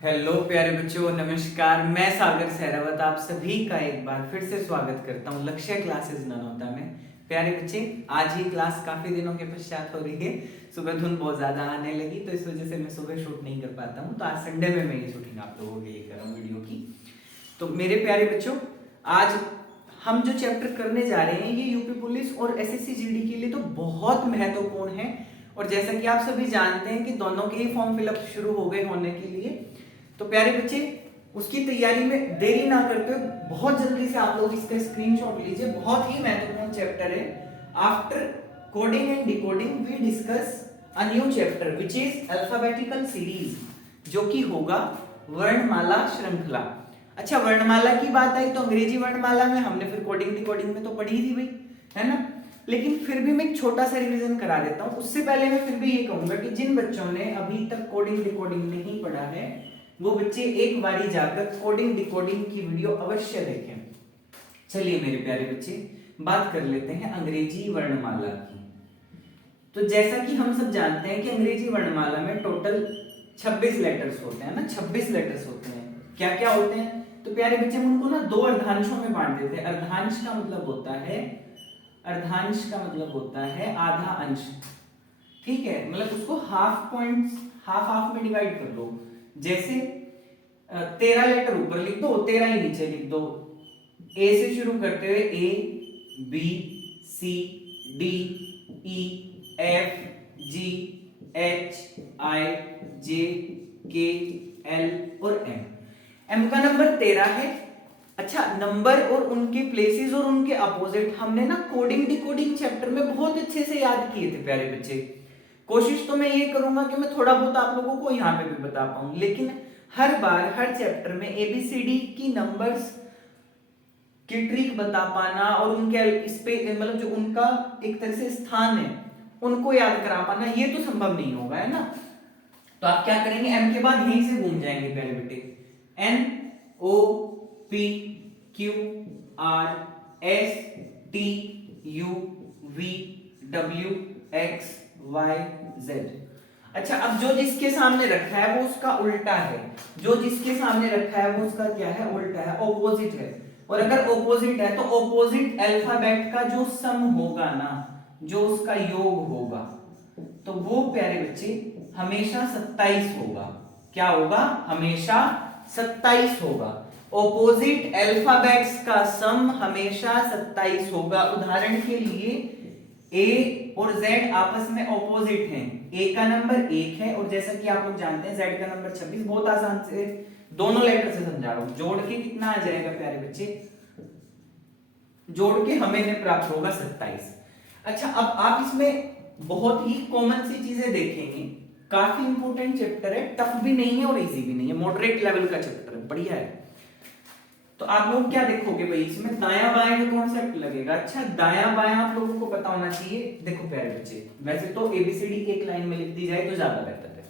Hello प्यारे बच्चों, नमस्कार। मैं सागर सहरावत आप सभी का एक बार फिर से स्वागत करता हूँ लक्ष्य क्लासेस ननौता में। प्यारे बच्चे, आज ही क्लास काफी दिनों के पश्चात हो रही है। सुबह धुंध बहुत ज्यादा आने लगी तो इस वजह से मैं सुबह शूट नहीं कर पाता हूँ। तो आज संडे में मैं ये शूटिंग आप लोगों के लिए कर रहा हूँ वीडियो की। तो मेरे प्यारे बच्चों, आज हम जो चैप्टर करने जा रहे हैं ये यूपी पुलिस और एसएससी जीडी के लिए तो बहुत महत्वपूर्ण है। और जैसा कि आप सभी जानते हैं कि दोनों के ही फॉर्म फिलअप शुरू हो गए होने के लिए, तो प्यारे बच्चे उसकी तैयारी में देरी ना करते हुए बहुत जल्दी से आप लोग इसका स्क्रीनशॉट लीजिए। बहुत ही महत्वपूर्ण चैप्टर है। After coding and decoding we discuss a new chapter which is alphabetical series, जो कि होगा वर्णमाला श्रृंखला। अच्छा, वर्णमाला की बात आई तो अंग्रेजी वर्णमाला में हमने फिर कोडिंग डिकोडिंग में तो पढ़ी थी भाई, है ना। लेकिन फिर भी मैं एक छोटा सा रिवीजन करा देता हूं। उससे पहले मैं फिर भी ये कहूंगा कि जिन बच्चों ने अभी तक कोडिंग डिकोडिंग नहीं पढ़ा है वो बच्चे एक बारी जाकर कोडिंग डिकोडिंग की वीडियो अवश्य देखें। चलिए मेरे प्यारे बच्चे, बात कर लेते हैं अंग्रेजी वर्णमाला की। तो जैसा कि हम सब जानते हैं कि अंग्रेजी वर्णमाला में टोटल 26 लेटर्स होते हैं ना, 26 लेटर्स होते हैं। क्या क्या होते हैं? तो प्यारे बच्चे, हम उनको ना दो अर्धांशों में बांट देते हैं। अर्धांश का मतलब होता है आधा अंश। ठीक है, मतलब उसको हाफ पॉइंट्स हाफ हाफ में डिवाइड कर लो। जैसे 13 लेटर ऊपर लिख दो, 13 ही नीचे लिख दो। ए से शुरू करते हुए A B C D E F G H I J K L और एम। एम का नंबर 13 है। अच्छा, नंबर और उनके प्लेसेस और उनके अपोजिट हमने ना कोडिंग डिकोडिंग चैप्टर में बहुत अच्छे से याद किए थे प्यारे बच्चे। कोशिश तो मैं ये करूंगा कि मैं थोड़ा बहुत आप लोगों को यहाँ पे भी बता पाऊं, लेकिन हर बार हर चैप्टर में एबीसीडी की नंबर्स की ट्रिक बता पाना और उनके इस पे मतलब जो उनका एक तरह से स्थान है उनको याद करा पाना ये तो संभव नहीं होगा, है ना। तो आप क्या करेंगे, एम के बाद यहीं से घूम जाएंगे प्यारे बेटे। N O P Q R S T U V W X Y Z. अच्छा, अब जो जिसके सामने रखा है वो उसका उल्टा है। जो जिसके सामने रखा है वो उसका क्या है? उल्टा है, ऑपोजिट है। और अगर ऑपोजिट है तो ऑपोजिट अल्फाबेट का जो सम होगा ना, जो उसका योग होगा, तो वो प्यारे बच्चे हमेशा 27 होगा। क्या होगा? हमेशा 27 होगा। ऑपोजिट अल्फाबेट्स का सम हमेशा 27 होगा। उदाहरण के लिए ए और जेड आपस में ऑपोजिट हैं। ए का नंबर 1 है और जैसा कि आप लोग जानते हैं जेड का नंबर 26। बहुत आसान से दोनों लेटर से समझा रहा हूं। जोड़ के कितना आ जाएगा प्यारे बच्चे? जोड़ के हमें प्राप्त होगा 27। अच्छा, अब आप इसमें बहुत ही कॉमन सी चीजें देखेंगे। काफी इंपॉर्टेंट चैप्टर है, टफ भी नहीं है और इजी भी नहीं है, मॉडरेट लेवल का चैप्टर है, बढ़िया है। तो आप लोग क्या देखोगे भाई, इसमें दायां बायां का कॉन्सेप्ट लगेगा। अच्छा, दायां बायां आप लोगों को पता होना चाहिए। देखो प्यारे बच्चे, वैसे तो एबीसीडी एक लाइन में लिख दी जाए तो ज्यादा बेहतर है,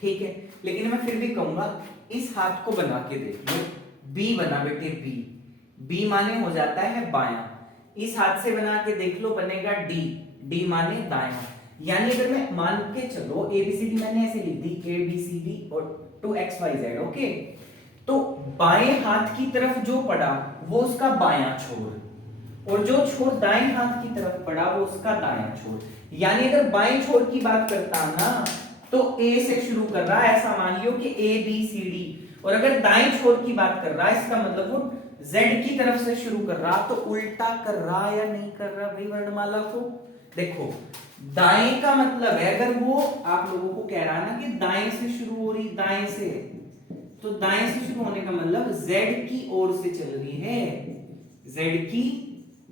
ठीक है, लेकिन मैं फिर भी कहूंगा इस हाथ को बना के देख लो। बी बना बेटे, बी। बी माने हो जाता है बायां। इस हाथ से बना के देख लो, बनेगा डी। डी माने दायां। यानी अगर मैं मान के चलो एबीसीडी मैंने ऐसे लिख दी, ए बी सी डी और 2 एक्स वाई जेड, ओके। तो बाएं हाथ की तरफ जो पड़ा वो उसका बायां छोर, और जो छोर दाएं हाथ की तरफ पड़ा वो उसका दायां छोर। यानी अगर बाएं छोर की बात करता ना तो ए से शुरू कर रहा है, ऐसा मान लियो कि ए बी सी डी। और अगर दाएं छोर की बात कर रहा है इसका मतलब वो जेड की तरफ से शुरू कर रहा, तो उल्टा कर रहा या नहीं कर रहा भाई वर्णमाला को? देखो, दाएं का मतलब है अगर वो आप लोगों को कह रहा ना कि दाएं से शुरू हो रही, दाएं से, तो दाएं से शुरू होने का मतलब जेड की ओर से चल रही है, जेड की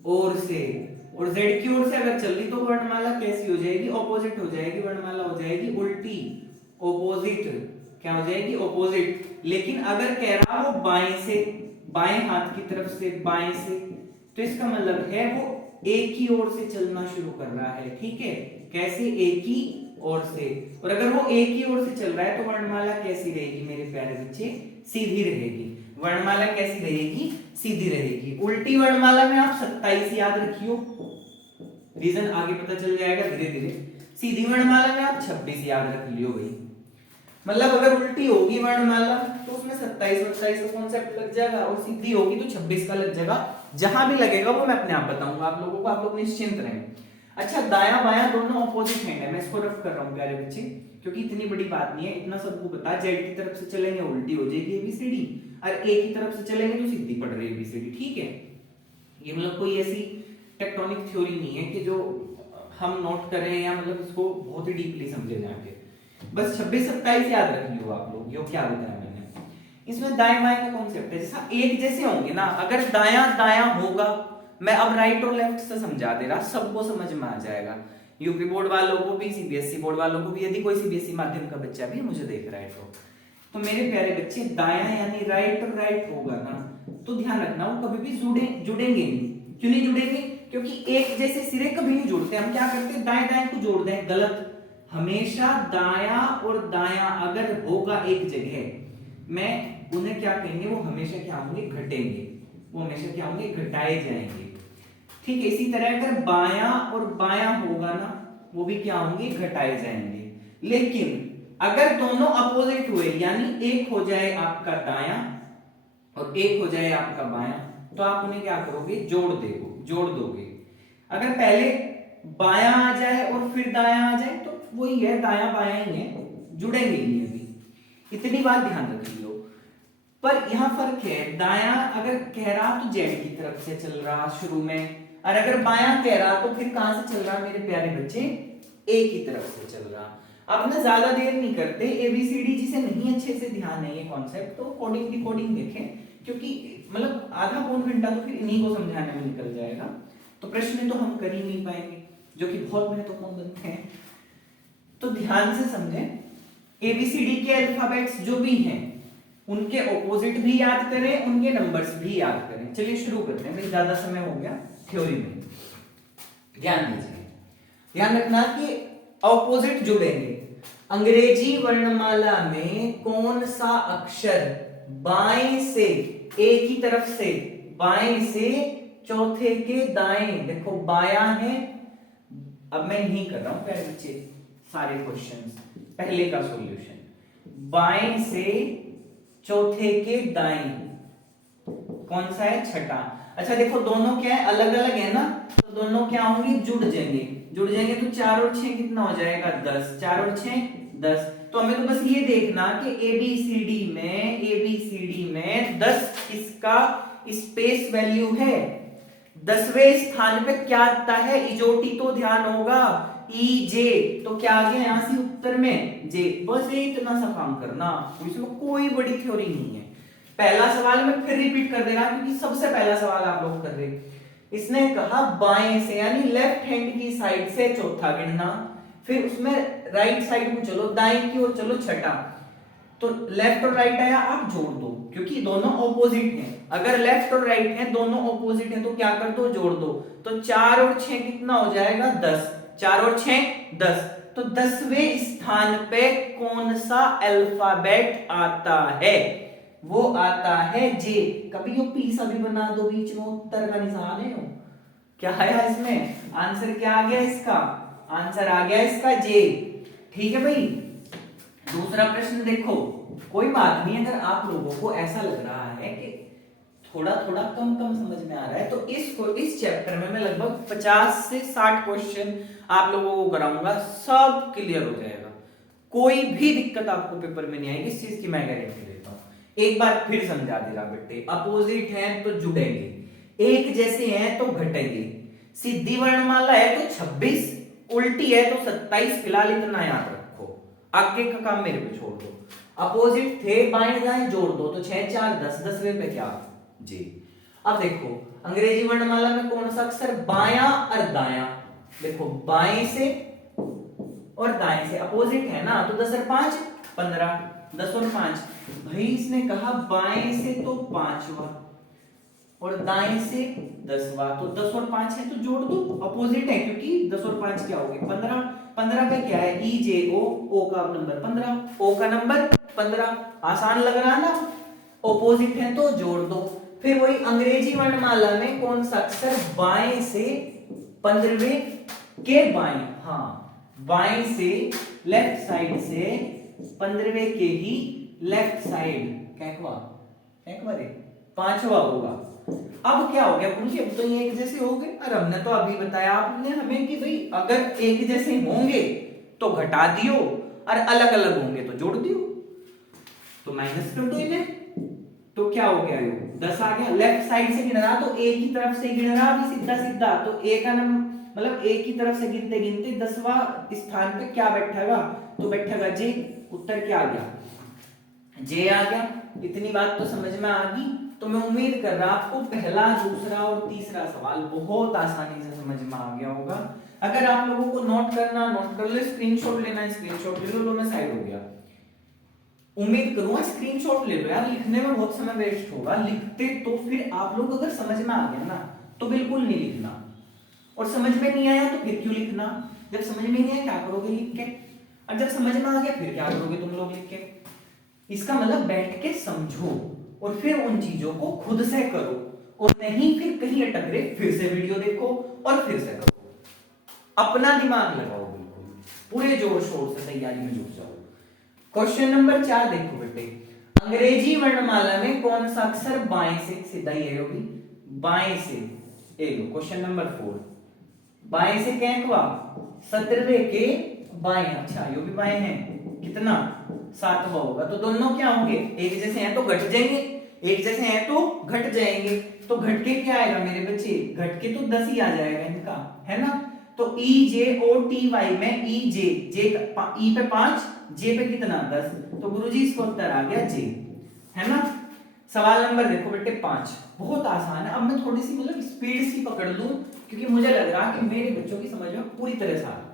ओर से। और जेड की ओर से अगर चल रही तो वर्णमाला कैसी हो जाएगी? ऑपोजिट हो जाएगी, वर्णमाला हो जाएगी उल्टी, ऑपोजिट। क्या हो जाएगी? ऑपोजिट। लेकिन अगर कह रहा वो बाएं से, बाएं हाथ की तरफ से, बाएं से, तो इसका मतलब है वो एक की ओर से चलना शुरू कर रहा है, ठीक है। कैसे? एक की ओर से। और अगर वो एक ही ओर से चल रहा है तो वर्णमाला कैसी रहेगी मेरे प्यारे बच्चे? सीधी रहेगी। वर्णमाला कैसी रहेगी? सीधी रहेगी। उल्टी वर्णमाला में आप 27 याद रखियो, रीजन आगे पता चल जाएगा धीरे धीरे। सीधी वर्णमाला में आप 26 याद रख लियो भाई। मतलब अगर उल्टी होगी वर्णमाला तो उसमें 27 का कॉन्सेप्ट लग जाएगा, और सीधी होगी तो 26 का लग जाएगा। जहां भी लगेगा वो मैं अपने आप बताऊंगा आप लोगों को, आप लोग निश्चिंत रहें। अच्छा, दाया बाया दोनों ऑपोजिट हैंड है, मैं इसको रफ कर रहा हूँ प्यारे बच्चे, क्योंकि इतनी बड़ी बात नहीं है, इतना सबको पता। जेड की तरफ से चलेंगे उल्टी हो जाएगी एबीसीडी, और ए की तरफ से चलेंगे तो सीधी पड़ रही है एबीसीडी, ठीक है। ये मतलब कोई ऐसी टेक्टोनिक थ्योरी नहीं है कि जो हम नोट करें या मतलब इसको बहुत ही डीपली समझे जाएंगे। बस 26-27 याद रख लियो आप लोग, यो क्या बताया मैंने। इसमें दाएं बाएं का कॉन्सेप्ट है, जैसा एक जैसे होंगे ना, अगर दाया दाया होगा, मैं अब राइट और लेफ्ट से समझा दे रहा, सबको समझ में आ जाएगा। यूपी बोर्ड वालों को भी, सीबीएसई बोर्ड वालों को भी, यदि कोई सीबीएसई माध्यम का बच्चा भी मुझे देख रहा है तो मेरे प्यारे बच्चे, दाया यानी राइट और राइट होगा ना, तो ध्यान रखना वो कभी भी जुड़ेंगे नहीं। क्यों नहीं जुड़ेंगे? क्योंकि एक जैसे सिरे कभी नहीं जुड़ते। हम क्या करते हैं, दाएं दाएं को जोड़ दें, गलत। हमेशा दाया और दाया अगर होगा एक जगह, मैं उन्हें क्या कहेंगे, वो हमेशा क्या होंगे, घटेंगे। वो हमेशा क्या होंगे, घटाए जाएंगे, ठीक है। इसी तरह अगर बाया और बाया होगा ना, वो भी क्या होंगे, घटाए जाएंगे। लेकिन अगर दोनों अपोजिट हुए, यानी एक हो जाए आपका दाया और एक हो जाए आपका बाया, तो आप उन्हें क्या करोगे, जोड़ दोगे। अगर पहले बाया आ जाए और फिर दाया आ जाए तो वही है, दाया बाया ही है, जुड़ेंगे नहीं अभी। इतनी बात ध्यान रख लियो। पर यहां फर्क है, दाया अगर कह रहा तो जेड की तरफ से चल रहा शुरू में, और अगर बाया कह रहा तो फिर कहां से चल रहा मेरे प्यारे बच्चे, ए की तरफ से चल रहा। अब ना ज्यादा देर नहीं करते, एबीसीडी जिसे नहीं अच्छे से ध्यान है ये कॉन्सेप्ट, तो कोडिंग डिकोडिंग देखें, क्योंकि मतलब आधा पौन घंटा तो फिर इन्हीं को समझाने में निकल जाएगा। तो प्रश्न तो हम कर ही नहीं पाएंगे, जो कि बहुत महत्वपूर्ण बनते हैं। तो ध्यान से समझें, एबीसीडी के अल्फाबेट्स जो भी हैं उनके ऑपोजिट भी याद करें, उनके नंबर्स भी याद करें। चलिए शुरू करते हैं भाई, ज्यादा समय हो गया थ्योरी में। ध्यान दीजिए, ध्यान रखना कि ऑपोजिट जुड़ेंगे। अंग्रेजी वर्णमाला में कौन सा अक्षर बाएं से, ए की तरफ से, बाएं से चौथे के दाएं, देखो बाया है। अब मैं नहीं कर रहा हूं प्यारे बच्चे सारे क्वेश्चंस, पहले का सॉल्यूशन, बाएं से चौथे के दाएं कौन सा है, छठा। अच्छा देखो दोनों क्या है, अलग अलग है ना, तो दोनों क्या होंगे, जुड़ जाएंगे तो 4 और 6 कितना हो जाएगा, 10। 4 और 6 10। तो हमें तो बस ये देखना कि एबीसीडी में 10 किसका स्पेस वैल्यू है, 10वें स्थान पे क्या आता है, इजोटी तो ध्यान होगा, ई जे, तो क्या आ गया यहां से उत्तर में, जे। बस ये इतना सा काम करना, इसमें कोई बड़ी थ्योरी नहीं है। पहला सवाल मैं फिर रिपीट कर दे रहा क्योंकि सबसे पहला सवाल आप लोग कर रहे। इसने कहा बाएं से यानी लेफ्ट हैंड की साइड से चौथा गिनना, फिर उसमें राइट साइड को चलो, दाएं की ओर चलो छठा। तो लेफ्ट और राइट आया, आप जोड़ दो क्योंकि दोनों ऑपोजिट हैं। अगर लेफ्ट और राइट हैं, दोनों ऑपोजिट हैं, तो क्या कर दो, जोड़ दो। तो 4 और 6 कितना हो जाएगा, 10। 4 और 6 10। तो 10वें स्थान पे कौन सा अल्फाबेट आता है, वो आता है जे। कभी यो पी सा भी बना दो बीच में, उत्तर का निशान है। क्या है इसमें आंसर, क्या आ गया इसका आंसर, आ गया इसका जे। ठीक है भाई। दूसरा प्रश्न देखो, कोई बात नहीं अगर आप लोगों को ऐसा लग रहा है कि थोड़ा थोड़ा कम समझ में आ रहा है, तो इस चैप्टर में मैं लगभग 50 से 60 क्वेश्चन आप लोगों को कराऊंगा, सब क्लियर हो जाएगा, कोई भी दिक्कत आपको पेपर में नहीं आएगी, इस चीज की मैं गारंटी देता हूं। एक बार फिर समझा दे रहा बेटे, अपोजिट हैं तो जुड़ेंगे, एक जैसे हैं तो घटेंगे, सीधी वर्णमाला है तो 26, उल्टी है तो 27। फिलहाल इतना याद रखो, आगे का काम मेरे पे छोड़ दो। अपोजिट थे, बाएं दाएं जोड़ दो, तो 6 4 10, 10वें पे क्या जी। अब देखो अंग्रेजी वर्णमाला में कौन सा अक्षर, बायां और दायां, देखो बाएं से और दाएं से अपोजिट है ना, तो 10 और 5 15, 10 और 5 भाई, इसने कहा बाएं से तो 5वां और दाएं से 10वां, तो 10 और 5 है तो जोड़ दो, अपोजिट है क्योंकि 10 और 5 क्या हो गए 15। 15 पे क्या है, ई जे ओ का नंबर 15, ओ का नंबर 15, आसान लग रहा ना, ऑपोजिट है तो जोड़ दो। फिर वही अंग्रेजी वर्णमाला में कौन सा अक्षर बाएं से 15वें के बाएं, हाँ बाएं से लेफ्ट साइड से 15वें के ही लेफ्ट साइड कैकवा रे 5वां होगा। अब क्या हो गया गुरुजी, अब तो ये एक जैसे हो गए। और हमने तो अभी बताया आपने हमें कि भाई अगर एक जैसे होंगे तो घटा दियो और अलग अलग होंगे तो जोड़ दियो, तो माइनस कर दो इन्हें। तो क्या हो गया, 10 आ गया। लेफ्ट साइड से गिन रहा तो एक ही तरफ से गिन रहा अभी सीधा सीधा, तो एक का नंबर मतलब एक ही तरफ से गिनते गिनते 10वां स्थान पे क्या बैठेगा, तो बैठेगा जे। उत्तर क्या आ गया, जे आ गया। इतनी बात तो समझ में आ गई। तो मैं उम्मीद कर रहा आपको पहला, दूसरा और तीसरा सवाल बहुत आसानी से समझ में आ गया होगा। अगर आप लोगों को नोट करना, नोट कर लो, स्क्रीनशॉट लेना, स्क्रीनशॉट ले लो, मैं साइड हो गया। उम्मीद करूंगा स्क्रीनशॉट ले लो यार, लिखने में बहुत समय वेस्ट होगा। लिखते तो फिर आप लोग अगर समझ में आ गया ना तो बिल्कुल नहीं लिखना, और समझ में नहीं आया तो फिर क्यों लिखना। जब समझ में नहीं आया क्या करोगे लिख के, और जब समझ में आ गया फिर क्या करोगे तुम लोग लिख के। इसका मतलब बैठ के समझो और फिर उन चीजों को खुद से करो, और नहीं फिर कहीं अटक रहे फिर से वीडियो देखो और फिर से करो। अपना दिमाग लगाओ, बिल्कुल पूरे जोर शोर से तैयारी में जुट जाओ। क्वेश्चन नंबर 4 देखो बेटे, अंग्रेजी वर्णमाला में कौन सा अक्षर बाएं से, सीधा ही होगी बाएं से, क्वेश्चन नंबर 4 बाएं से कैकवा 17वें के बाएं। अच्छा यो भी बाएं है, कितना 7वां होगा। तो दोनों क्या होंगे, एक जैसे हैं तो घट जाएंगे, एक जैसे हैं तो घट जाएंगे। तो घट के क्या आएगा मेरे बच्चे, घट के तो 10 ही आ जाएगा इनका, है ना। तो ई जे ओ टी वाई में ई जे, ई पे 5, जे पे कितना 10, तो गुरुजी इसका उत्तर आ गया जे, है ना। सवाल नंबर देखो बेटे 5, बहुत आसान है। अब मैं थोड़ी सी मतलब स्पीड सी पकड़ लूं क्योंकि मुझे लग रहा है कि मेरे बच्चों की समझ में पूरी तरह से आ गई।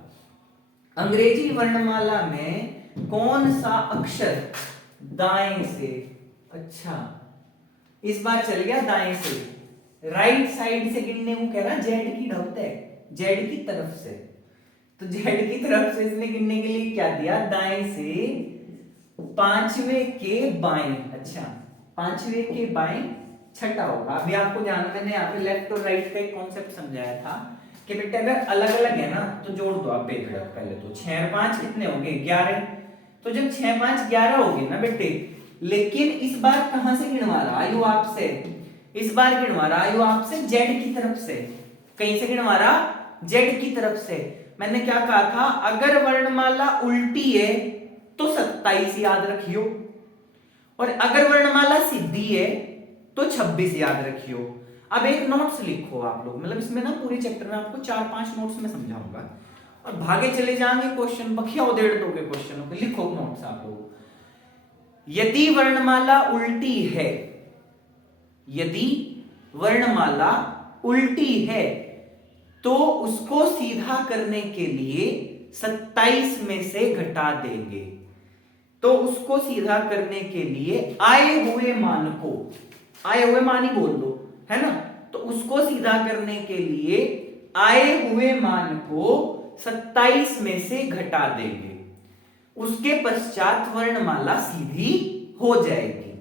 अंग्रेजी वर्णमाला में कौन सा अक्षर दाएं से, अच्छा इस बार चल गया दाएं से, राइट साइड से गिनने को कह रहा जेड की ढपत है, जेड की तरफ से। तो जेड की तरफ से इसने गिनने के लिए क्या दिया, दाएं से 5वें के बाएं। अच्छा 5वें के बाएं छठा होगा। अभी आपको ध्यान, मैंने यहाँ पे लेफ्ट और राइट का एक कॉन्सेप्ट समझाया था कि बेटे अगर अलग अलग है ना तो जोड़ दो आप बेधड़क। पहले तो 6 और 5 कितने होंगे 11। तो जब 6 5 11 होगे ना बेटे, लेकिन इस बार कहां से गिनवा रहा आयु आपसे, इस बार गिनवा रहा आयु आपसे जेड की तरफ से। कहीं से गिनवा रहा जेड की तरफ से। मैंने क्या कहा था, अगर वर्णमाला उल्टी है तो 27 याद रखियो, और अगर वर्णमाला सीधी है तो 26 याद रखियो। अब एक नोट्स लिखो आप लोग, मतलब इसमें ना पूरे चैप्टर में आपको 4-5 नोट्स में समझाऊंगा, और भागे चले जाएंगे क्वेश्चन, बखिया उधेड़ दोगे क्वेश्चनों के। लिखो नोट्स आप लोग, यदि वर्णमाला उल्टी है, यदि वर्णमाला उल्टी है तो उसको सीधा करने के लिए 27 में से घटा देंगे। तो उसको सीधा करने के लिए आए हुए मान को, आए हुए मान ही बोल दो, है ना। तो उसको सीधा करने के लिए आए हुए मान को 27 में से घटा देंगे, उसके पश्चात वर्णमाला सीधी हो जाएगी,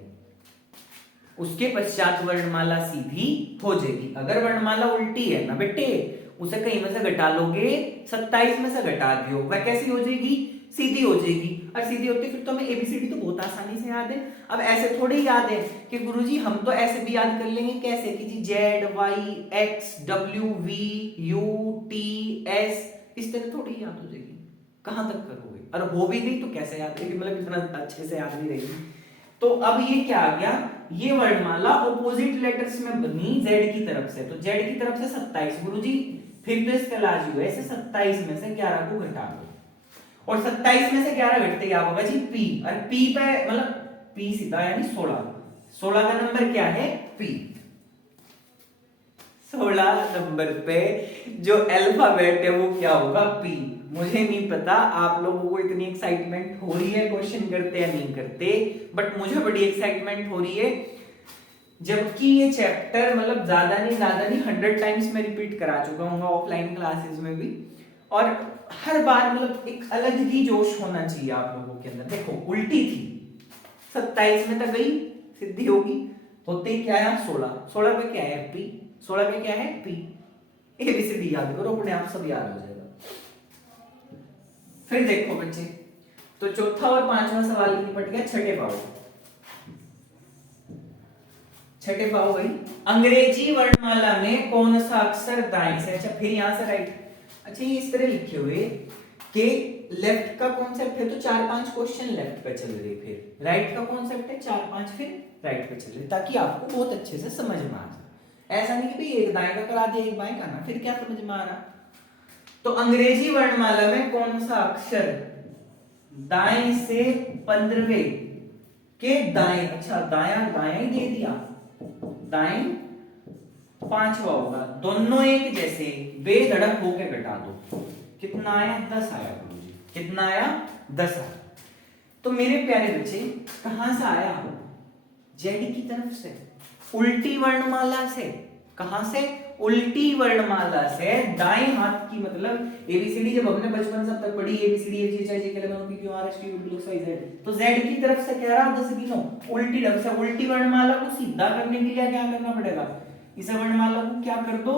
उसके पश्चात वर्णमाला सीधी हो जाएगी। अगर वर्णमाला उल्टी है ना बेटे, उसे कहीं में से घटा लोगे, 27 में से घटा दियो, वह कैसी हो जाएगी, सीधी हो जाएगी। और सीधी होती फिर तो हमें एबीसीडी तो बहुत आसानी से याद है। अब ऐसे थोड़ी याद है कि गुरुजी हम तो ऐसे भी याद कर लेंगे, कैसे कि G Z Y X W V U T S, इस तरह थोड़ी याद हो जाएगी। कहां तक करोगे, और हो भी गई तो कैसे याद रहेगी, मतलब इतना अच्छे से याद नहीं रहेगी। तो अब ये क्या आ गया, ये वर्णमाला ऑपोजिट लेटर्स में बनी जेड की तरफ से, तो जेड की तरफ से 27। गुरुजी फिर तो इसका लाज हुआ, ऐसे 27 में से 11 को घटा दो, और 27 में से 11 घटते क्या होगा जी पी, और पी पे मतलब पी सीधा यानी 16, 16 का नंबर क्या है पी। 16 नंबर पे जो अल्फाबेट है वो क्या होगा पी। मुझे नहीं पता आप लोगों को इतनी एक्साइटमेंट हो रही है क्वेश्चन करते या नहीं करते, बट मुझे बड़ी एक्साइटमेंट हो रही है, जबकि ये चैप्टर मतलब ज्यादा नहीं 100 टाइम्स मैं रिपीट करा चुका हूँ ऑफलाइन क्लासेस में भी, और हर बार मतलब एक अलग ही जोश होना चाहिए आप लोगों के अंदर। देखो उल्टी थी, 27 में तक गई, सिद्धि होगी, होते ही क्या है 16, 16 पे क्या है पी, 16 पे क्या है पी। एबीसीडी याद करो अपने आप सब याद हो जाएगा। फिर देखो बच्चे तो चौथा और पांचवा सवाल निपट गया। छठे पाओ भाई, अंग्रेजी वर्णमाला में कौन सा अक्षर दाएं से, अच्छा फिर यहां से राइट। अच्छा ये इस तरह लिखे हुए कि लेफ्ट का कॉन्सेप्ट है तो 4-5 क्वेश्चन लेफ्ट पे चल रहे, फिर राइट का कॉन्सेप्ट है 4-5 फिर राइट पे चल रहे, ताकि आपको बहुत अच्छे से समझ में आ जाए। ऐसा नहीं कि भाई एक दाएं का करा दिया एक बाएं का ना, फिर क्या समझ में आ रहा। तो अंग्रेजी वर्णमाला में कौन सा अक्षर दाएं से 15वें के दाएं, अच्छा दाया दाया ही दे दिया, दाएं 5वां होगा, दोनों एक जैसे बेधड़क होके घटा दो, कितना आया 10 आया गुरुजी, कितना आया 10 आया। तो मेरे प्यारे बच्चे कहां से आया, जेड की तरफ से, उल्टी वर्णमाला से, कहां से, उल्टी वर्णमाला से, दाएं हाथ की, मतलब एबीसीडी जब हमने बचपन से अब तक पढ़ी, एबीसीडी एबीसीडी के लिए क्यों R S T W X Y Z, तो जेड की तरफ से कह रहा 10 गिनो, उल्टी तरफ से, उल्टी वर्णमाला को सीधा करने के लिए क्या करना पड़ेगा, इस वर्णमाला को क्या कर दो,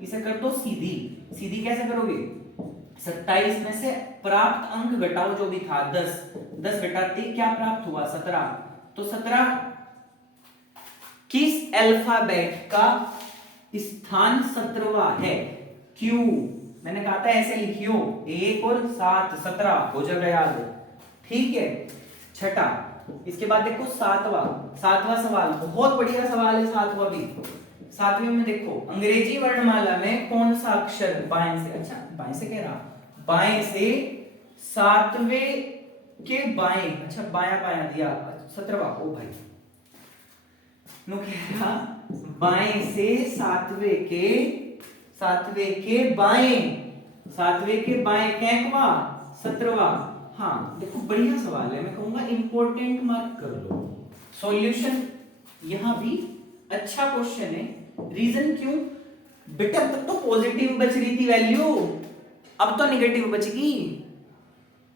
इसे कर दो सीधी। सीधी कैसे करोगे, 27 में से प्राप्त अंक घटाओ जो भी था 10, 10 घटाते क्या प्राप्त हुआ 17, तो 17 किस अल्फाबेट का स्थान 17वां है, क्यू। मैंने कहा था ऐसे लिखियो, 1 और 7 17 हो जाएगा याद, ठीक है। छठा, इसके बाद देखो सातवां सवाल, बहुत बढ़िया सवाल है सातवां भी। सातवें में देखो, अंग्रेजी वर्णमाला में कौन सा अक्षर बाएं से, अच्छा बाएं से कह रहा, बाएं से 7वें के बाएं, अच्छा बाया बाया दिया 17वां, ओ भाई नो कह रहा बाएं से 7वें के बाएं, 7वें के बाएं कैंकवा 17वां। हाँ देखो बढ़िया सवाल है, मैं कहूंगा इंपॉर्टेंट मार्क कर लो। सॉल्यूशन यहां भी अच्छा क्वेश्चन है, रीजन क्यों, बेटा अब तक तो पॉजिटिव बच रही थी वैल्यू, अब तो नेगेटिव बचेगी,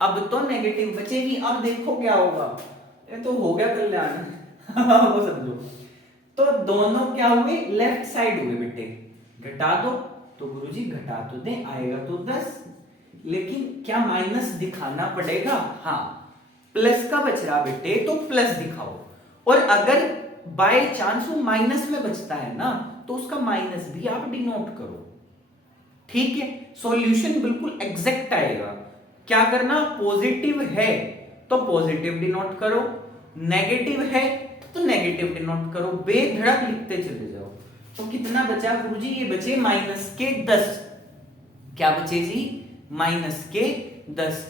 अब तो नेगेटिव बचेगी। अब देखो क्या होगा, ये तो हो गया कल्याण वो समझो। तो दोनों क्या हुए, लेफ्ट साइड हुए बेटे, घटा दो तो गुरुजी घटा तो दे, आएगा तो 10, लेकिन क्या माइनस दिखाना पड़ेगा, हाँ प्लस का बच रहा बेटे तो प्लस दिखाओ, और अगर बाय चांस वो माइनस में बचता है ना तो उसका माइनस भी आप डिनोट करो, ठीक है। सॉल्यूशन बिल्कुल एग्जैक्ट आएगा। क्या करना, पॉजिटिव है तो पॉजिटिव डिनोट करो, नेगेटिव है तो नेगेटिव डिनोट करो, बेधड़क लिखते चले जाओ। तो कितना बचा गुरुजी, ये बचे -10, क्या बचे जी, -10।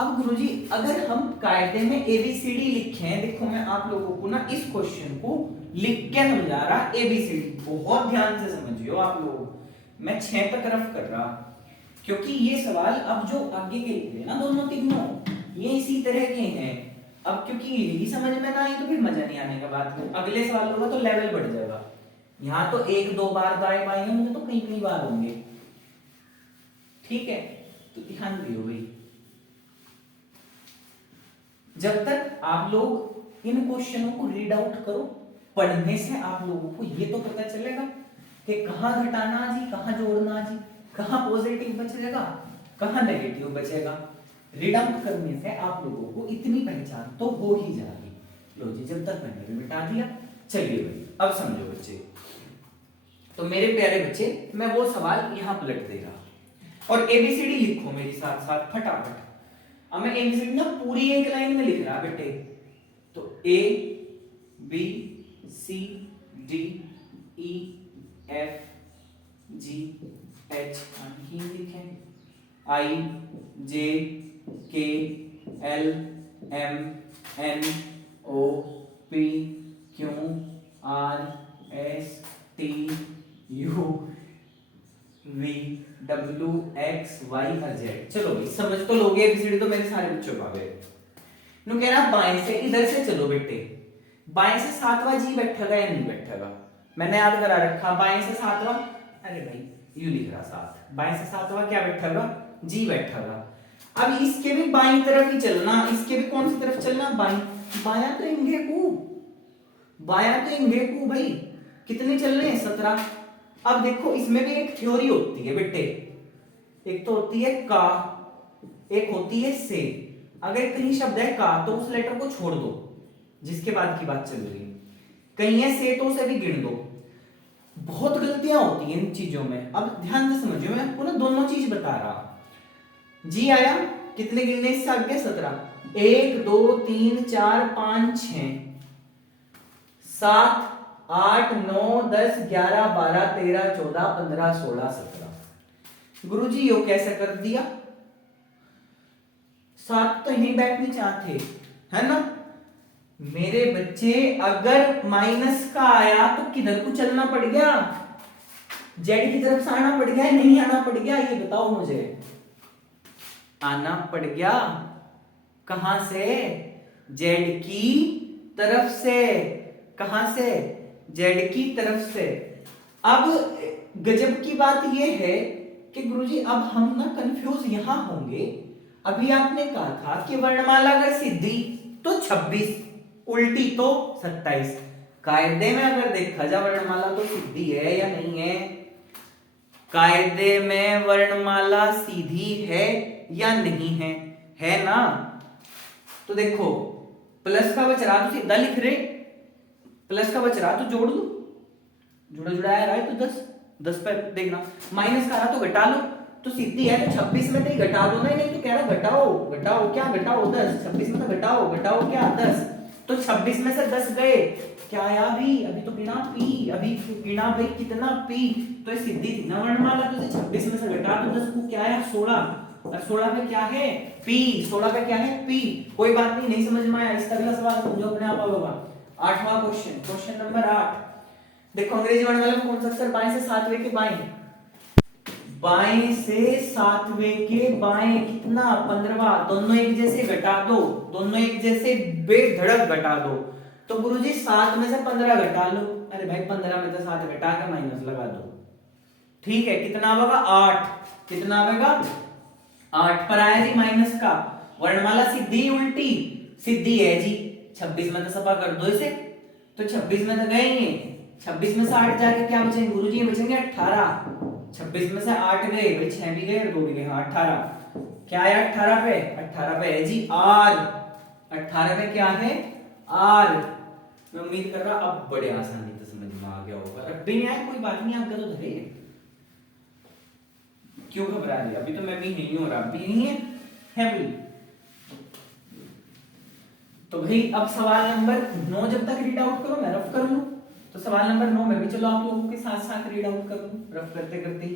अब गुरुजी अगर हम कायदे में एबीसीडी लिखे हैं, देखो मैं आप लोगों को ना इस क्वेश्चन को लिख के समझा रहा, एबीसीडी बहुत ध्यान से समझियो आप लोग, मैं 6 तक रफ कर रहा, क्योंकि ये सवाल अब जो आगे के लिए ना दोनों तीनों ये इसी तरह के हैं। अब क्योंकि यही समझ में ना आई तो फिर मजा नहीं आने का बात में, अगले सवाल होगा तो लेवल बढ़ जाएगा। यहाँ तो 1-2 बार दाएं बाएं होंगे तो कई बार होंगे, ठीक है। तो ध्यान दियो भाई, जब तक आप लोग इन क्वेश्चनों को रीड आउट करो, पढ़ने से आप लोगों को ये तो पता चलेगा कि कहाँ घटाना जी, कहाँ जोड़ना जी, कहाँ पॉजिटिव बचेगा, कहाँ नेगेटिव बचेगा। रीड आउट करने से आप लोगों को इतनी पहचान तो हो ही जाएगी। लो जी, जब तक मैंने भी मिटा दिया, चलिए भाई अब समझो बच्चे। तो मेरे प्यारे बच्चे, मैं वो सवाल यहां पलट दे रहा और एबीसीडी लिखो मेरे साथ साथ फटाफट। अब मैं एबीसीडी ना पूरी एक लाइन में लिख रहा बेटे, तो A B C D E F G H लिखें, I J K L M N O P Q R S T U V W X Y और जेड। चलो भाई समझ तो लोगे एबीसीडी तो मेरे सारे बच्चों का वे नु कह रहा बाएं से, इधर से चलो बेटे, बाएं से 7वां जी बैठेगा या नहीं बैठेगा, मैंने याद करा रखा बाएं से 7वां, अरे भाई यू लिख रहा 7, बाएं से 7वां क्या बैठेगा, जी बैठेगा। अब इसके भी बाईं तरफ ही चलना, इसके भी कौन सी तरफ चलना, बाईं, बाया तो इंगे को, बाया तो इंगे को भाई, कितने चल रहे हैं 17। अब देखो इसमें भी एक थ्योरी होती है बेटे, एक तो होती है का, एक होती है से। अगर कहीं शब्द है का तो उस लेटर को छोड़ दो जिसके बाद की बात चल रही है, कहीं है से तो उसे भी गिन दो। बहुत गलतियां होती हैं इन चीजों में। अब ध्यान से समझिए, मैं आपको ना दोनों चीज बता रहा। जी आया, कितने गिनने इससे आगे 17, 1 2 3 4 5 6 7 8 9 10 11 12 13 14 15 16 17। गुरुजी यो कैसे कर दिया? 7 तो यहीं बैठनी चाहते है ना मेरे बच्चे। अगर माइनस का आया तो किधर को चलना पड़ गया? जेड की तरफ से आना पड़ गया, नहीं आना पड़ गया? ये बताओ मुझे। आना पड़ गया। कहां से? जेड की तरफ से। कहां से? जेड की तरफ से। अब गजब की बात यह है कि गुरुजी अब हम ना कंफ्यूज यहां होंगे। अभी आपने कहा था कि वर्णमाला अगर सीधी तो 26, उल्टी तो 27। कायदे में अगर देखा जाए वर्णमाला तो सीधी है या नहीं है? कायदे में वर्णमाला सीधी है या नहीं है? है ना? तो देखो, प्लस का बच रहा तो सीधा लिख रहे, प्लस का बच रहा तो जोड़ दो, जुड़ा जुड़ाया रहा है तो 10 पे देखना। माइनस का रहा तो घटा लो, तो सीधी है तो 26 में तो घटा दो ना। नहीं तो कह रहा घटाओ, घटाओ क्या? घटाओ 10। 26 में तो घटाओ, घटाओ क्या? 10। तो 26 में से 10 गए, क्या आया? अभी तो गिना पी, अभी गिना भाई कितना पी, तो ये सीधी थी ना वर्णमाला। तो 26 में से घटा दो 10 को, क्या आया? 16। और 16 पे क्या है? पी। 16 पे क्या है? पी। कोई बात नहीं समझ में आया? इसका अगला सवाल समझो अपने आप होगा। 8वां क्वेश्चन, क्वेश्चन नंबर 8। देखो अंग्रेजी वर्णमाला में कौन सा अक्षर बाएं से सातवें के बाएं? बाएं से सातवें के बाएं कितना? 15वां। दोनों एक जैसे घटा दो, दोनों एक जैसे बेधड़क घटा दो। तो गुरुजी 7 में से 15 घटा लो। अरे भाई 15 में से 7 घटा के माइनस लगा दो। ठीक है, कितना आएगा? 8। कितना आएगा? 8 पर आया जी माइनस का। वर्णमाला सीधी उल्टी? सीधी है जी। 26 में तो सफा कर दो इसे, तो 26 में तो गए ही। 26 में से 8 जाके क्या बचेंगे गुरुजी? बचेंगे 18। 26 में से 8 गए भाई, 6 भी गए और 2 भी गए, हाँ 18। क्या आया 18 पे? 18 पे है जी आर। 18 पे क्या है? आर। मैं उम्मीद कर रहा अब बड़े आसानी से समझ में आ गया होगा। अब भी नहीं आया कोई बात नहीं, आपका तो धरे। क्यों घबरा रही? अभी तो मैं भी नहीं हूं और आप भी नहीं है भी। तो भाई अब सवाल नंबर 9 जब तक रीड आउट करो मैं रफ कर लूं। तो सवाल नंबर 9 में भी चलो आप लोगों के साथ साथ रीड आउट कर लूं रफ करते करते।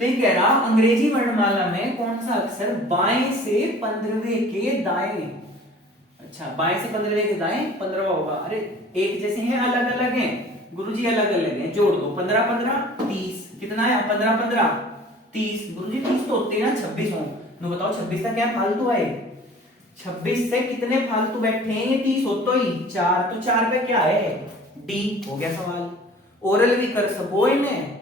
तो ये कह रहा अंग्रेजी वर्णमाला में कौन सा अक्षर बाएं से 15वें के दाएं? अच्छा, बाएं से 15वें के दाएं 15वां होगा। अरे एक जैसे हैं, अलग अलग हैं गुरुजी, अलग अलग हैं। जोड़ दो 15 15 30। कितना है? 15 15 30। गुरुजी 30 तो होते हैं ना, 26 हो। नो बताओ 26 का क्या फालतू है? 26 से कितने फालतू बैठे हैं? 30 हो तो ही 4, तो 4 पे क्या है? डी। हो गया सवाल। ओरल भी कर सको इन्हें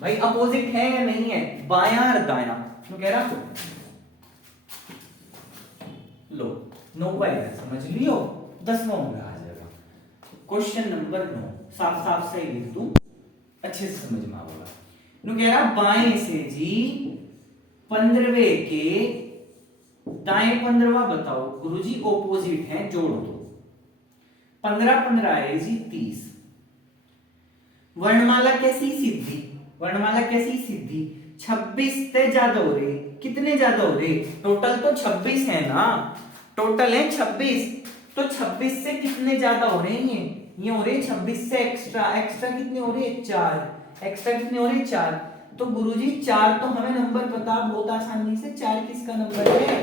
भाई, अपोजिट है या नहीं है? बायां और दायां। तो कह रहा लो 9 बाय समझ लियो, 10वां में आ जाएगा। क्वेश्चन नंबर 9 साफ साफ से लिख दूं, अच्छे से समझ में आएगा। नु कह रहा बाएं से जी 15वें के दाएं 15वां बताओ। गुरुजी ऑपोजिट है, जोड़ दो। 15 15 है जी 30। वर्णमाला कैसी? सीधी। वर्णमाला कैसी? सीधी। 26 से ज्यादा हो रहे, कितने ज्यादा हो रहे? टोटल तो 26 है ना, टोटल है 26। तो 26 से कितने ज्यादा हो रहे हैं? ये हो रहे 26 से एक्स्ट्रा। एक्स्ट्रा कितने हो रहे? 4। एक्स्ट्रा कितने हो रहे? 4। तो गुरुजी 4 तो हमें नंबर पता बहुत आसानी से। 4 किसका नंबर है?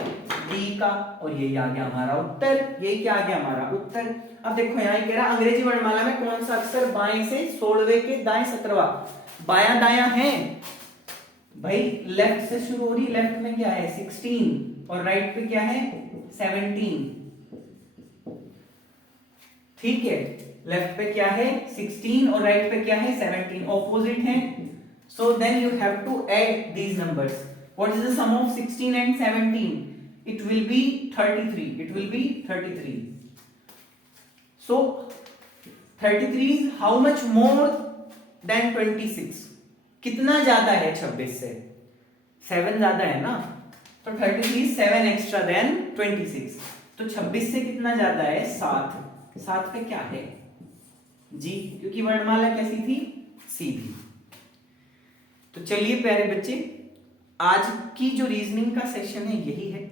डी का। और यही आ गया हमारा उत्तर। यही क्या आ गया हमारा उत्तर। अब देखो यहां कह रहा अंग्रेजी वर्णमाला में कौन सा अक्षर बाएं से 16वें के दाएं 17वां? बायां दायां है भाई, लेफ्ट से शुरू हो रही। लेफ्ट में क्या है? 16 और राइट पे क्या है? 17। ठीक है, लेफ्ट पे क्या है? 16 और राइट पे क्या है? 17। ऑपोजिट है, so then you have to add these numbers. What is the sum of 16 and 17? It will be 33। It will be 33। So 33 is how much more than 26? कितना ज्यादा है 26 से? 7 ज्यादा है ना, तो 33 7 एक्स्ट्रा देन 26। तो 26 से कितना ज्यादा है? 7। 7 पे क्या है? जी, क्योंकि वर्णमाला कैसी थी? सीधी। तो चलिए प्यारे बच्चे, आज की जो रीजनिंग का सेशन है यही है।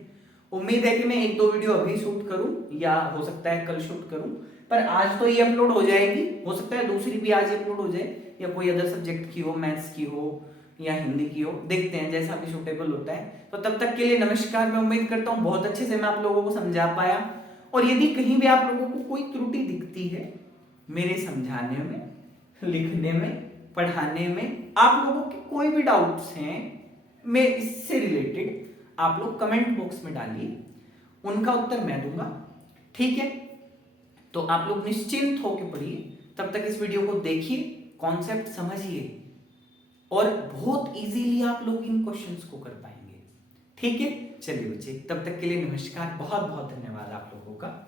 उम्मीद है कि मैं 1-2 वीडियो अभी शूट करूं या हो सकता है कल शूट करूं, पर आज तो ये अपलोड हो जाएगी। हो सकता है दूसरी भी आज अपलोड हो जाए, या कोई अदर सब्जेक्ट की हो, मैथ्स की हो या हिंदी की हो, देखते हैं जैसा भी सूटेबल होता है। तो तब तक के लिए नमस्कार। मैं उम्मीद करता हूँ बहुत अच्छे से मैं आप लोगों को समझा पाया, और यदि कहीं भी आप लोगों को कोई त्रुटि दिखती है मेरे समझाने में, लिखने में, पढ़ाने में, आप लोगों के कोई भी डाउट्स हैं मैं इससे रिलेटेड, आप लोग कमेंट बॉक्स में डालिए, उनका उत्तर मैं दूंगा। ठीक है, तो आप लोग निश्चिंत होकर पढ़िए। तब तक इस वीडियो को देखिए, कॉन्सेप्ट समझिए, और बहुत इजीली आप लोग इन क्वेश्चंस को कर पाएंगे। ठीक है, चलिए बच्चे, तब तक के लिए नमस्कार। बहुत बहुत धन्यवाद आप लोगों का।